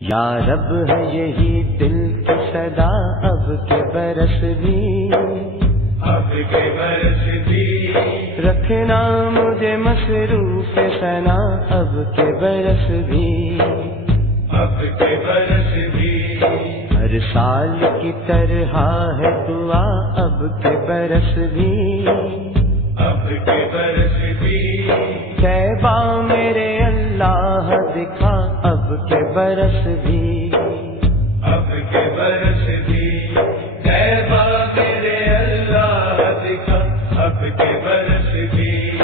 یا رب ہے یہی دل کی صدا اب کے برس بھی، اب کے برس بھی، رکھنا مجھے مصروف ثنا اب کے برس بھی، اب کے برس بھی، ہر سال کی طرح ہے دعا اب کے برس بھی، اب کے برس بھی، کعبہ میرے اللہ دکھا اب کے برس بھی، اب کے برس بھی، کعبہ میرے اللہ دکھا اب کے برس بھی،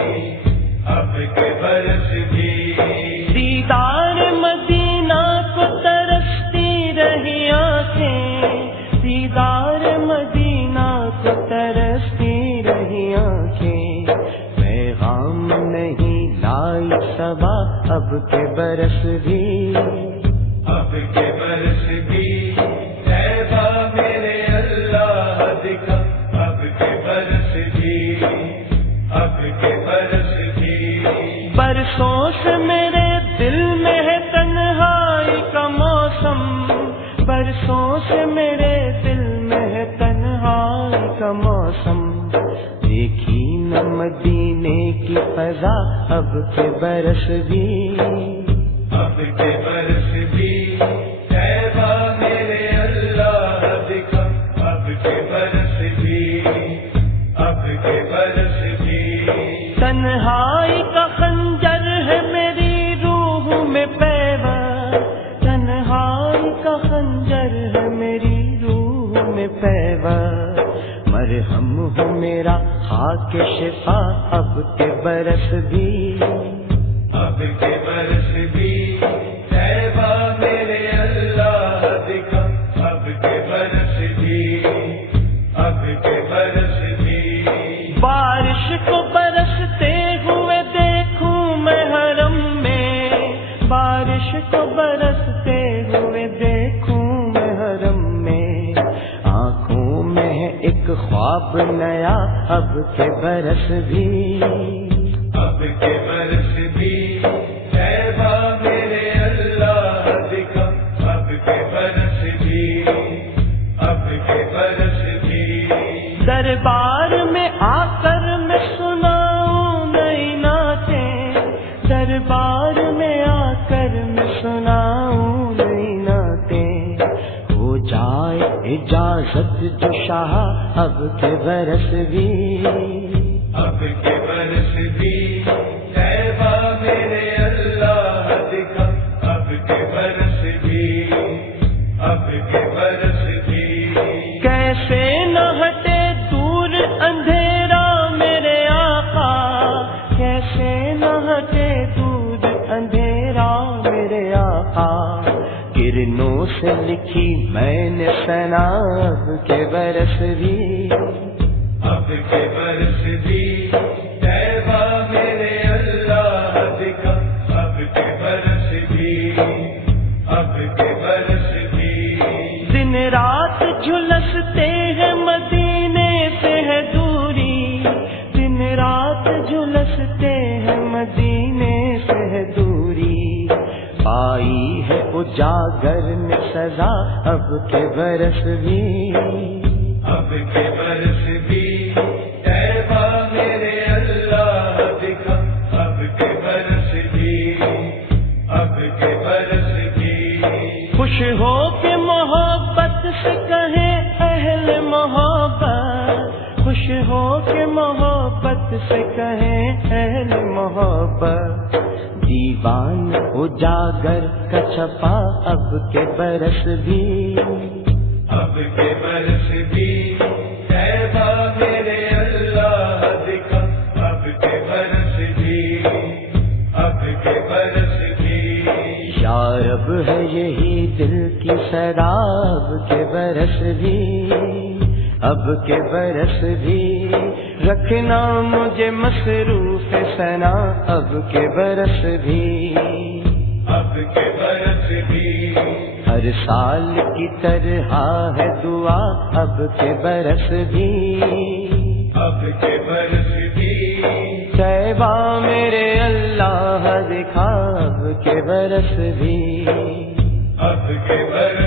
اب کے برس بھی، دیدار مدینہ کو ترستی رہی آنکھیں، دیدار مدینہ کو ترستی رہی آنکھیں، پیغام نہیں لائی صبا اب کے برس بھی، اب کے برس بھی، کعبہ میرے اللہ دکھا اب کے برس بھی، اب کے برس بھی، برسوں سے میرے دل میں ہے تنہائی کا موسم، برسوں سے میرے دل میں ہے تنہائی کا موسم، دیکھی نہ مدینے کی فضا اب کے برس بھی، اب کے برس بھی، کعبہ میرے اللہ دکھا اب کے برس بھی، اب کے برس بھی، تنہائی کا خنجر ہے میری روح میں پیوا، تنہائی کا خنجر ہے میری روح میں پیوا، مرہم ہو میرا خاک شفا اب کے برس بھی، اب کے برس بھی، کعبہ میرے اللہ دکھا اب کے برس بھی، اب کے برس بھی، بارش کو برستے ہوئے دیکھوں میں حرم میں، بارش کو برستے ہوئے دیکھوں میں حرم میں، آنکھوں میں ہے ایک خواب نیا اب کے برس بھی، اب کے برس بھی، کعبہ میرے اللہ دکھا اب کے برس بھی، اب کے برس بھی، دربار میں آ کر میں سناؤں نئی نعتیں، دربار میں آ کر میں سناؤں نئی نعتیں، ہو جائے اجازت جو شاہ اب کے برس بھی، اب کے برس بھی، کعبہ میرے اللہ دکھا اب کے برس بھی، اب کے برس بھی، کیسے نہ ہٹے دور اندھیرا میرے آقا، کیسے نہ ہٹے دور اندھیرا میرے آقا، کرنوں سے لکھی میں نے ثنا اب کے برس بھی، اب کے برس بھی، کعبہ میرے اللہ دکھا اب کے برس بھی، اب کے برس بھی، دن رات جھلستے ہیں مدینے سے ہے دوری، دن رات جھلستے ہیں مدینے سے ہے دوری، پائی ہے اجاگر نے سزا اب کے برس بھی، اب کے برس بھی، کعبہ میرے اللہ دکھا اب کے برس بھی، اب کے برس بھی، خوش ہو کے محبت سے کہیں اہل محبت، خوش ہو کے محبت سے کہیں اہل محبت، دیوان اجاگر کا چھپا اب کے برس بھی، اب کے برس بھی، کعبہ میرے اللہ دکھا اب کے برس بھی، اب کے برس بھی، یا رب ہے یہی دل کی صدا اب کے برس بھی، اب کے برس بھی، رکھنا مجھے مصروف ثنا اب کے برس بھی، اب کے برس بھی، ہر سال کی طرح ہے دعا اب کے برس بھی، اب کے برس بھی، کعبہ میرے اللہ دکھا اب کے برس بھی، اب کے برس